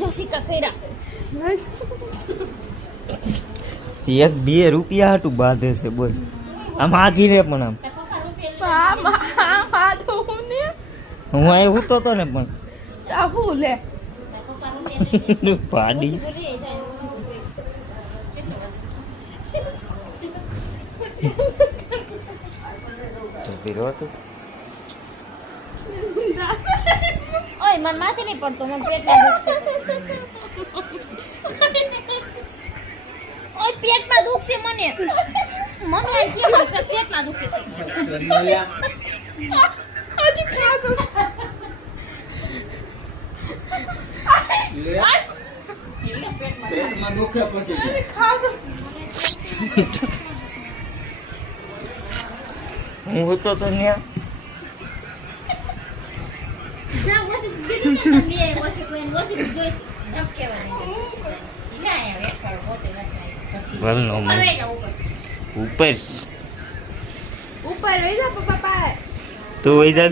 જો સિક્કા કર્યા 1-2 રૂપિયા હાટું બાંધે છે બોલ આમ આગી રે પણ આમ હું અહીં ઉતો તો ને પણ પાડી ઓય મન માથે નહીં પડતો મને પેટમાં દુખશે ઓય પેટમાં દુખશે મને મમ્મી કે મને પેટમાં દુખે છે હજી ખાતો પેટમાં દુખે પછી ખાતો હું હતો તો ન્યા જા વસી દીદી ને તમે વસી કોઈ વસી જોઈશ જબ કેવાની ઇલા આયા વેફર હોતે નથી ભલનો ઉપર ઉપર રહી જા પપ્પા તું વઈ જા